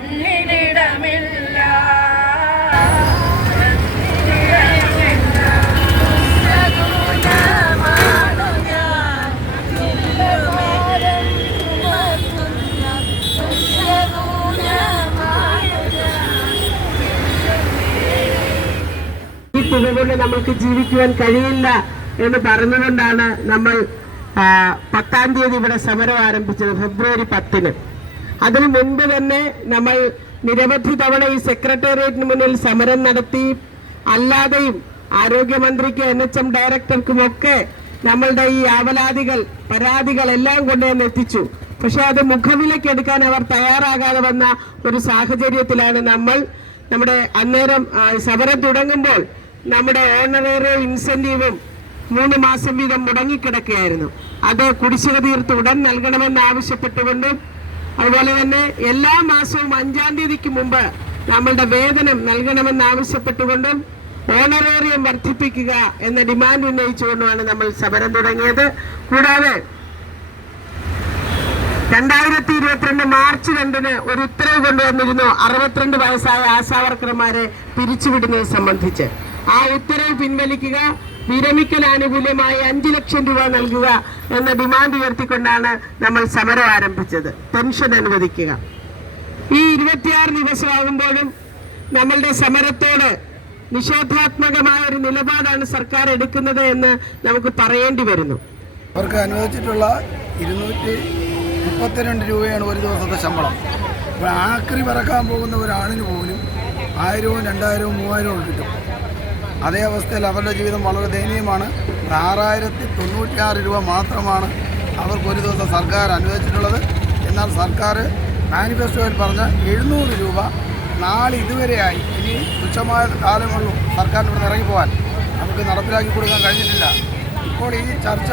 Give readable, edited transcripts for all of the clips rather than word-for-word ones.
മണ്ണിലിടമില്ല. ഈ തുക കൊണ്ട് നമുക്ക് ജീവിക്കുവാൻ കഴിയില്ല എന്ന് പറഞ്ഞുകൊണ്ടാണ് നമ്മൾ 10-ാം തീയതി ഇവിടെ സമരം ആരംഭിച്ചത്, ഫെബ്രുവരി 10-ന്. അതിനു മുൻപ് തന്നെ നമ്മൾ നിരവധി തവണ ഈ സെക്രട്ടേറിയറ്റിന് മുന്നിൽ സമരം നടത്തി, അല്ലാതെയും ആരോഗ്യമന്ത്രിക്ക് NHM ഡയറക്ടർക്കുമൊക്കെ നമ്മളുടെ ഈ ആവലാതികൾ പരാതികൾ എല്ലാം കൊണ്ടുവന്ന് എത്തിച്ചു. പക്ഷെ അത് മുഖവിലക്കെടുക്കാൻ അവർ തയ്യാറാകാതെ വന്ന ഒരു സാഹചര്യത്തിലാണ് നമ്മുടെ അന്നേരം സമരം തുടങ്ങുമ്പോൾ നമ്മുടെ ഓണറേറിയം ഇൻസെന്റീവും 3 മാസം വീതം മുടങ്ങിക്കിടക്കുകയായിരുന്നു. അത് കുടിശ്ശിക തീർത്ത് ഉടൻ നൽകണമെന്ന് ആവശ്യപ്പെട്ടുകൊണ്ടും അതുപോലെ തന്നെ എല്ലാ മാസവും 5-ാം തീയതിക്ക് മുമ്പ് നമ്മളുടെ വേതനം നൽകണമെന്ന് ആവശ്യപ്പെട്ടുകൊണ്ടും ഓണറേറിയം വർദ്ധിപ്പിക്കുക എന്ന ഡിമാൻഡ് ഉന്നയിച്ചുകൊണ്ടുമാണ് നമ്മൾ സമരം തുടങ്ങിയത്. കൂടാതെ 2022 മാർച്ച് 2-ന് ഒരു ഉത്തരവ് കൊണ്ടുവന്നിരുന്നു 62 വയസ്സായ ആശാവർക്കർമാരെ പിരിച്ചുവിടുന്നത് സംബന്ധിച്ച്. ആ ഉത്തരവ് പിൻവലിക്കുക, വിരമിക്കൽ ആനുകൂല്യമായി 5 ലക്ഷം രൂപ നൽകുക എന്ന ഡിമാൻഡ് ഉയർത്തിക്കൊണ്ടാണ് നമ്മൾ സമരം ആരംഭിച്ചത്. പെൻഷൻ അനുവദിക്കുക. ഈ 26 ദിവസമാകുമ്പോഴും നമ്മളുടെ സമരത്തോട് നിഷേധാത്മകമായ ഒരു നിലപാടാണ് സർക്കാർ എടുക്കുന്നത് എന്ന് നമുക്ക് പറയേണ്ടി വരുന്നു. അവർക്ക് അനുവദിച്ചിട്ടുള്ള 232 രൂപയാണ് ഒരു ദിവസത്തെ ശമ്പളം. അപ്പോൾ ആക്രി പറക്കാൻ പോകുന്ന ഒരാളിന് പോലും 1000-ഉം 2000-ഉം 3000-ഉം കിട്ടും. അതേ അവസ്ഥയിൽ അവരുടെ ജീവിതം വളരെ ദയനീയമാണ്. 6096 രൂപ മാത്രമാണ് അവർക്കൊരു ദിവസം സർക്കാർ അനുവദിച്ചിട്ടുള്ളത്. എന്നാൽ സർക്കാർ മാനിഫെസ്റ്റോയിൽ പറഞ്ഞ 700 രൂപ നാളെ ഇതുവരെയായി. ഇനി തുച്ഛമായ കാലമുള്ളൂ സർക്കാരിന് ഇവിടെ ഇറങ്ങിപ്പോകാൻ. നമുക്ക് നടപ്പിലാക്കി കൊടുക്കാൻ കഴിഞ്ഞിട്ടില്ല. ഇപ്പോൾ ഈ ചർച്ച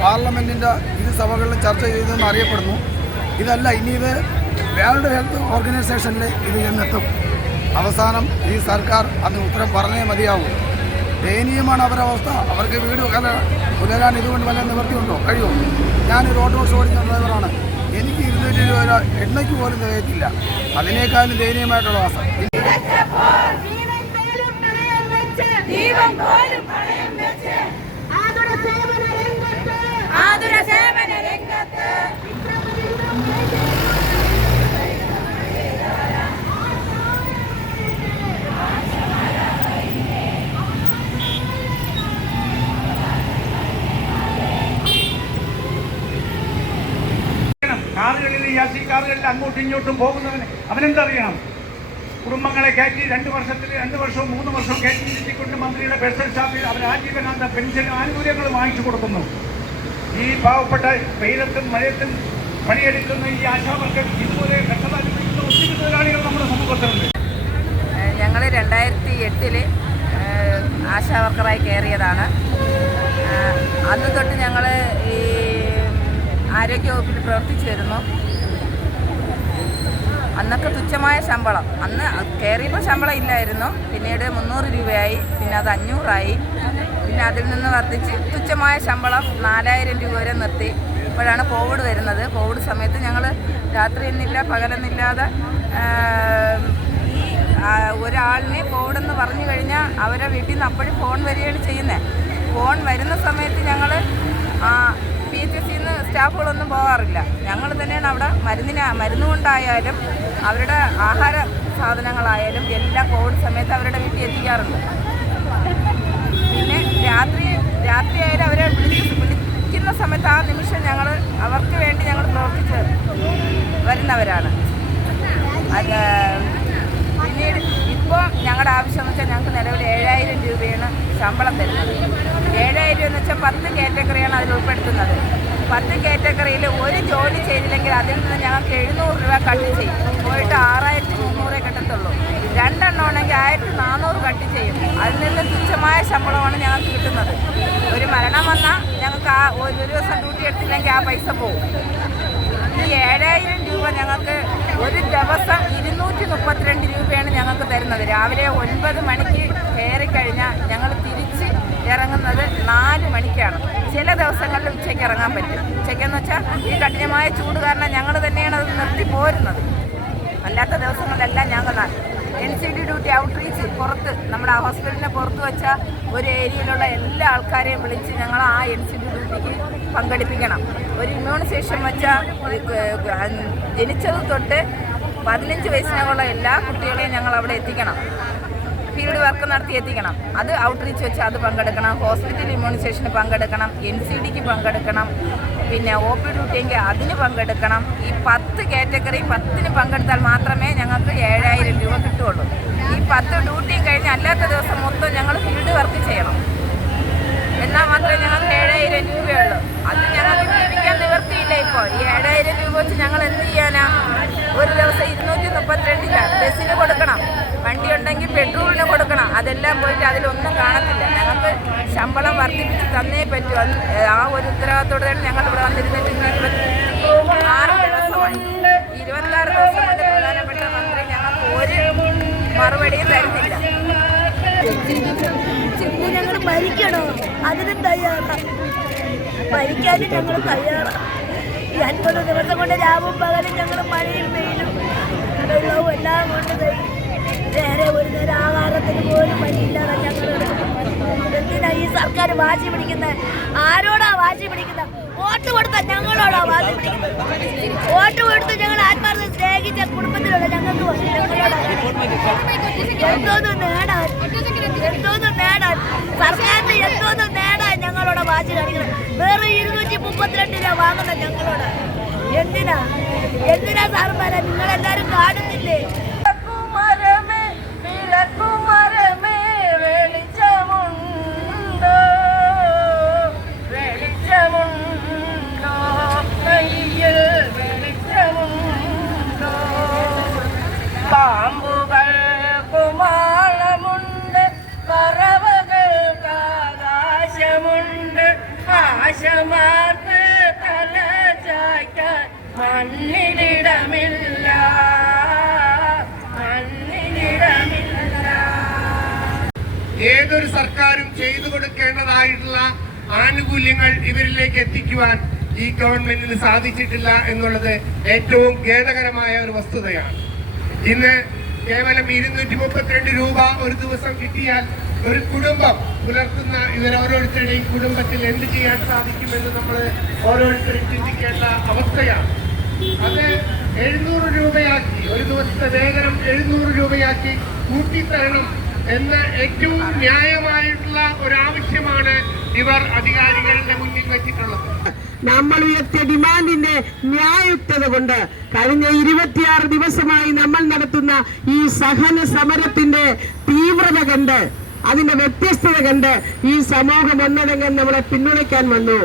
പാർലമെൻറ്റിൻ്റെ ഇരു സഭകളിലും ചർച്ച ചെയ്തെന്ന് അറിയപ്പെടുന്നു. ഇതല്ല, ഇനി ഇത് വേൾഡ് ഹെൽത്ത് ഓർഗനൈസേഷനിൽ ഇത് ചെന്നെത്തും. അവസാനം ഈ സർക്കാർ അന്ന് ഉത്തരം പറഞ്ഞേ മതിയാവും. ദയനീയമാണ് അവരുടെ അവസ്ഥ. അവർക്ക് വീട് പുലരാൻ ഇതുകൊണ്ട് വല്ല നിവൃത്തിയുണ്ടോ? കഴിയുമോ? ഞാനൊരു ഓട്ടോറിക്ഷ ഓടിക്കുന്ന ഡ്രൈവറാണ്. എനിക്ക് 200 രൂപ എണ്ണയ്ക്ക് പോലും തികയത്തില്ല. അതിനേക്കാളും ദയനീയമായിട്ടുള്ള അവസ്ഥ. കാറുകളിൽ യാസി കാറുകളിൽ അങ്ങോട്ടും ഇങ്ങോട്ടും പോകുന്നവന് അവനെന്തറിയണം? കുടുംബങ്ങളെ കയറ്റി 2 വർഷവും 3 വർഷവും കയറ്റി ഇരുത്തിക്കൊണ്ട് മന്ത്രിയുടെ പേഴ്സണൽ സ്റ്റാഫിൽ അവർ ആജീവനാന്ത പെൻഷനും ആനുകൂല്യങ്ങളും വാങ്ങിച്ചു കൊടുക്കുന്നു. ഈ പാവപ്പെട്ട വെയിലത്തും മഴയത്തും പണിയെടുക്കുന്ന ഈ ആശാവർക്കർ ഇതുപോലെ കഷ്ടത അനുഭവിക്കുന്ന ഒത്തിരി തൊഴിലാളികൾ നമ്മുടെ സമൂഹത്തിലുണ്ട്. ഞങ്ങൾ 2008-ൽ ആശാവർക്കറായി കയറിയതാണ്. അന്ന് തൊട്ട് ഞങ്ങൾ ഈ ആരോഗ്യവകുപ്പിൽ പ്രവർത്തിച്ചു വരുന്നു. അന്നൊക്കെ തുച്ഛമായ ശമ്പളം. അന്ന് കയറിയപ്പോൾ ശമ്പളം ഇല്ലായിരുന്നു. പിന്നീട് 300 രൂപയായി, പിന്നെ അത് 500 പിന്നെ അതിൽ നിന്ന് വർദ്ധിച്ച് തുച്ഛമായ ശമ്പളം 4000 രൂപ വരെ നിർത്തി. ഇപ്പോഴാണ് കോവിഡ് വരുന്നത്. കോവിഡ് സമയത്ത് ഞങ്ങൾ രാത്രി എന്നില്ല പകലെന്നില്ലാതെ ഈ ഒരാളിനെ കോവിഡെന്ന് പറഞ്ഞു കഴിഞ്ഞാൽ അവരെ വീട്ടിൽ നിന്ന് അപ്പോഴും ഫോൺ വരികയാണ് ചെയ്യുന്നത്. ഫോൺ വരുന്ന സമയത്ത് ഞങ്ങൾ PHCന്ന് സ്റ്റാഫുകളൊന്നും പോകാറില്ല. ഞങ്ങൾ തന്നെയാണ് അവിടെ മരുന്ന് കൊണ്ടായാലും അവരുടെ ആഹാര സാധനങ്ങളായാലും എല്ലാം കോവിഡ് സമയത്ത് അവരുടെ വീട്ടിൽ എത്തിക്കാറുണ്ട്. പിന്നെ രാത്രിയായാലും അവരെ വിളിക്കുന്ന സമയത്ത് ആ നിമിഷം ഞങ്ങൾ അവർക്ക് വേണ്ടി ഞങ്ങൾ പ്രവർത്തിച്ച് വരുന്നവരാണ്. പിന്നീട് ഇപ്പോൾ ഞങ്ങളുടെ ആവശ്യം എന്ന് വെച്ചാൽ ഞങ്ങൾക്ക് നിലവിൽ 7000 രൂപയാണ് ശമ്പളം തരുന്നത്. 7000 എന്ന് വെച്ചാൽ 10 കാറ്റഗറിയാണ് അതിൽ ഉൾപ്പെടുത്തുന്നത്. 10 കാറ്റഗറിയിൽ ഒരു ജോലി ചെയ്തില്ലെങ്കിൽ അതിൽ നിന്ന് ഞങ്ങൾക്ക് 700 രൂപ കട്ട് ചെയ്യും. പോയിട്ട് 6300 കിട്ടത്തുള്ളൂ. 2 എണ്ണം ആണെങ്കിൽ 1400 കട്ട് ചെയ്യും. അതിൽ നിന്ന് തുച്ഛമായ ശമ്പളമാണ് ഞങ്ങൾക്ക് കിട്ടുന്നത്. ഒരു മരണം വന്നാൽ ഞങ്ങൾക്ക് ഒരു ദിവസം ഡ്യൂട്ടി എടുത്തില്ലെങ്കിൽ ആ പൈസ പോകും. ഈ 7000 രൂപ ഞങ്ങൾക്ക് ഒരു ദിവസം 232 രൂപയാണ് ഞങ്ങൾക്ക് തരുന്നത്. രാവിലെ 9 മണിക്ക് കയറിക്കഴിഞ്ഞാൽ ഞങ്ങൾ തിരിച്ച് ഇറങ്ങുന്നത് 4 മണിക്കാണ്. ചില ദിവസങ്ങളിൽ ഉച്ചയ്ക്ക് ഇറങ്ങാൻ പറ്റും. ഉച്ചയ്ക്കെന്ന് വെച്ചാൽ ഈ കഠിനമായ ചൂട് കാരണം ഞങ്ങൾ തന്നെയാണ് അത് നിർത്തി പോരുന്നത്. അല്ലാത്ത ദിവസങ്ങളിലെല്ലാം ഞങ്ങൾ NCD ഡ്യൂട്ടി ഔട്ട്റീച്ച് പുറത്ത് നമ്മുടെ ഹോസ്പിറ്റലിന് പുറത്ത് വെച്ച ഒരു ഏരിയയിലുള്ള എല്ലാ ആൾക്കാരെയും വിളിച്ച് ഞങ്ങൾ ആ NCD ഡ്യൂട്ടിക്ക് പങ്കെടുപ്പിക്കണം. ഒരു ഇമ്മ്യൂണൈസേഷൻ വെച്ചാൽ ജനിച്ചത് തൊട്ട് 15 വയസ്സിനുള്ള എല്ലാ കുട്ടികളെയും ഞങ്ങൾ അവിടെ എത്തിക്കണം. ഫീൽഡ് വർക്ക് നടത്തി എത്തിക്കണം. അത് ഔട്ട്റീച്ച് വെച്ച് അത് പങ്കെടുക്കണം. ഹോസ്പിറ്റൽ ഇമ്മ്യൂണൈസേഷന് പങ്കെടുക്കണം. NCDക്ക് പങ്കെടുക്കണം. പിന്നെ OP ഡ്യൂട്ടിയെങ്കിൽ അതിന് പങ്കെടുക്കണം. ഈ 10 കാറ്റഗറി 10ന് പങ്കെടുത്താൽ മാത്രമേ ഞങ്ങൾക്ക് 7000 രൂപ കിട്ടുകയുള്ളൂ. ഈ 10 ഡ്യൂട്ടിയും കഴിഞ്ഞ് അല്ലാത്ത ദിവസം മൊത്തം ഞങ്ങൾ ഫീൽഡ് വർക്ക് ചെയ്യണം. എന്നാൽ മാത്രമേ ഞങ്ങൾക്ക് 7000 രൂപയുള്ളൂ. അത് ഞങ്ങൾക്ക് ജീവിക്കാൻ നിവർത്തിയില്ല. ഇപ്പോൾ ഈ 7000 രൂപ വെച്ച് ഞങ്ങൾ എന്ത് ചെയ്യാനാ? ഒരു ദിവസം 232 ബസ്സിന് കൊടുക്കണം, വണ്ടി ഉണ്ടെങ്കിൽ പെട്രോളിന് കൊടുക്കണം. അതെല്ലാം പോയിട്ട് അതിലൊന്നും കാണത്തില്ല. ഞങ്ങൾക്ക് ശമ്പളം വർദ്ധിപ്പിച്ച് തന്നേ പറ്റൂ. ആ ഒരു ഉത്തരവാദിത്തോടെ ഞങ്ങൾ ഇവിടെ വന്നിരുന്നിട്ട് 26 ദിവസമായി. 26 ദിവസം കൊണ്ട് പ്രധാനപ്പെട്ട മന്ത്രി ഞങ്ങൾക്ക് ഒരു മറുപടിയും തരുന്നില്ല. ഞങ്ങൾ ഭരിക്കണോ? അതിനും തയ്യാറാണ്. ഭരിക്കാനും ഞങ്ങൾ തയ്യാറാണ്. ഈ 50 ദിവസം കൊണ്ട് രാവും പകലും ഞങ്ങൾ മഴയും വെയിലും വെള്ളവും എല്ലാം കൊണ്ട് വേറെ ഒരു നേരം ആഹാരത്തിന് പോലും വഴിയില്ലാതെ ഞങ്ങൾ എന്തിനാ ഈ സർക്കാർ വാശി പിടിക്കുന്നത്? ആരോടാ വാശി പിടിക്കുന്നത്? വോട്ട് കൊടുത്ത ഞങ്ങളോടാ വാശി പിടിക്കുന്നത്. വോട്ട് കൊടുത്ത് ഞങ്ങൾ ആത്മാർത്ഥ സ്നേഹിച്ച കുടുംബത്തിലുള്ള ഞങ്ങൾക്ക് എന്തോന്നും നേടാൻ സർക്കാരിന് എന്തോന്നും നേടാൻ ഞങ്ങളോട് വാശി കാണിക്കണം. വേറെ 232 രൂപ വാങ്ങുന്ന ഞങ്ങളോട് എന്തിനാ സാറുമാരെ? നിങ്ങളെല്ലാരും കാണുന്നില്ലേ? ആശമാർക്ക് തല ചായ്ക്കാൻ മണ്ണിലിടമില്ല. ഏതൊരു സർക്കാരും ചെയ്തു കൊടുക്കേണ്ടതായിട്ടുള്ള ആനുകൂല്യങ്ങൾ ഇവരിലേക്ക് എത്തിക്കുവാൻ ഈ ഗവൺമെന്റിന് സാധിച്ചിട്ടില്ല എന്നുള്ളത് ഏറ്റവും ഖേദകരമായ ഒരു വസ്തുതയാണ്. ഇന്ന് കേവലം 232 രൂപ ഒരു ദിവസം കിട്ടിയാൽ ഒരു കുടുംബം പുലർത്തുന്ന ഇവരോരോരുത്തരുടെയും കുടുംബത്തിൽ എന്ത് ചെയ്യാൻ സാധിക്കുമെന്ന് നമ്മൾ ഓരോരുത്തരും ചിന്തിക്കേണ്ട അവസ്ഥയാണ്. അത് 700 രൂപയാക്കി, ഒരു ദിവസത്തെ വേതനം 700 രൂപയാക്കി കൂട്ടിത്തരണം എന്ന ഏറ്റവും ന്യായമായിട്ടുള്ള ഒരാവശ്യമാണ് ഇവർ അധികാരികളുടെ മുന്നിൽ വെച്ചിട്ടുള്ളത്. നമ്മൾ ഉയർത്തിയ ഡിമാൻഡിന്റെ ന്യായയുക്തത കൊണ്ട് കഴിഞ്ഞ 26 ദിവസമായി നമ്മൾ നടത്തുന്ന ഈ സഹന സമരത്തിന്റെ തീവ്രത കണ്ട്, അതിന്റെ വ്യത്യസ്തത കണ്ട് ഈ സമൂഹം ഒന്നടങ്കം നമ്മളെ പിന്തുണയ്ക്കാൻ വന്നു.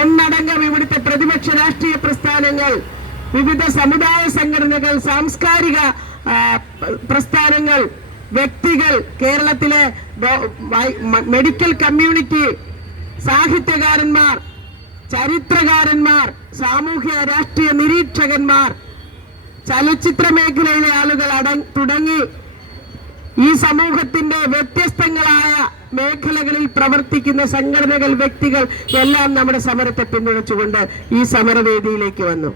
ഒന്നടങ്കം ഇവിടുത്തെ പ്രതിപക്ഷ രാഷ്ട്രീയ പ്രസ്ഥാനങ്ങൾ, വിവിധ സമുദായ സംഘടനകൾ, സാംസ്കാരിക പ്രസ്ഥാനങ്ങൾ, വ്യക്തികൾ, കേരളത്തിലെ മെഡിക്കൽ കമ്മ്യൂണിറ്റി, സാഹിത്യകാരന്മാർ, ചരിത്രകാരന്മാർ, സാമൂഹ്യ രാഷ്ട്രീയ നിരീക്ഷകന്മാർ, ചലച്ചിത്ര മേഖലയിലെ ആളുകൾ തുടങ്ങി ഈ സമൂഹത്തിന്റെ വ്യത്യസ്തങ്ങളായ മേഖലകളിൽ പ്രവർത്തിക്കുന്ന സംഘടനകൾ, വ്യക്തികൾ എല്ലാം നമ്മുടെ സമരത്തെ പിന്തുണച്ചുകൊണ്ട് ഈ സമരവേദിയിലേക്ക് വന്നു.